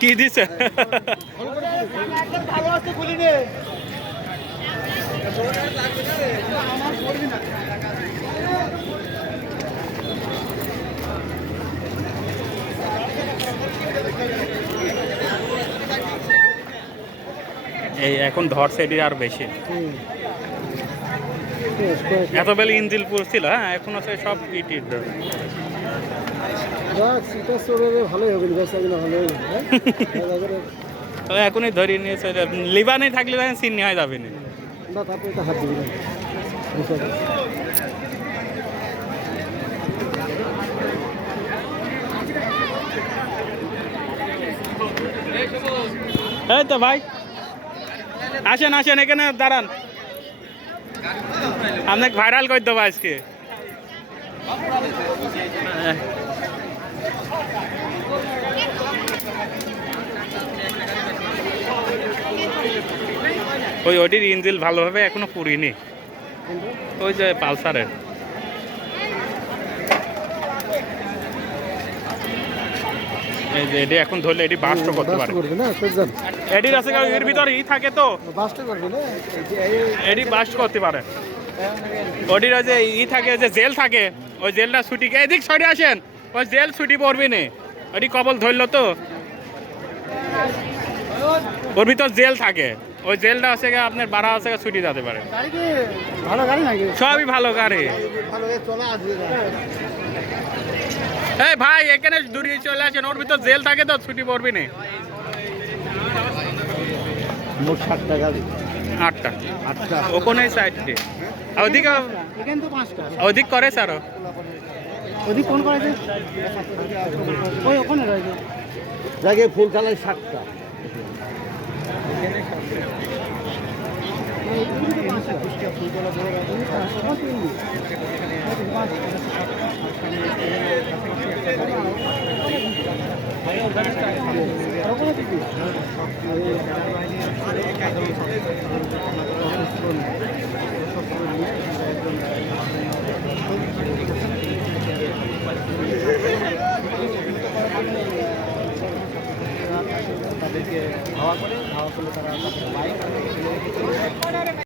কি দিছে? এই এখন ধরছে এটি আর বেশি। এত বেলা ইঞ্জিল পড়ছিল, হ্যাঁ এখন আছে সব ইটির ভালোই হবে, এখনই ধরিয়ে নিয়েছে। লিবানে থাকলে চিনি হয়ে যাবে না। তারপরে তো হাত দিবি না। এই তো ভাই আসেন আসেন, এখানে দাঁড়ান, আপনাকে ভাইরাল করে দেবো আজকে। ওটির ইঞ্জিল ভালোভাবে এখনো পুরিনি, ওই যে পালসারের। এই যে এটি এখন ধরলে এটি বাস্ট করতে পারে, এটির আছে এর ভিতরে ই থাকে তো এটি বাস্ট করতে পারে। ওটির ওই যে ই থাকে, যে জেল থাকে, ওই জেলটা ছুটি এদিক সরে আসেন, ওই জেল ছুটি পড়বি না, ওটি কবল ধরলো তো ওর ভিতর জেল থাকে, ওই জেলটা আছে আপনার বাড়া আছে ছুটি যেতে পারে। সবই ভালো গাড়ি। এই ভাই এখানে দূরে চলে আসেন, ওর ভিতর জেল থাকে তো ছুটি পড়বি না। মোট 7 টাকা, 8টা ওখানে সাইডটি ওদিকে ওদিক করে স্যার, ওদিক কোন করেছে ওই ওখানে রয়েছে জায়গায় ফুল কালার 7টা। তাদেরকে ধাওয়া করলে তারা বাইক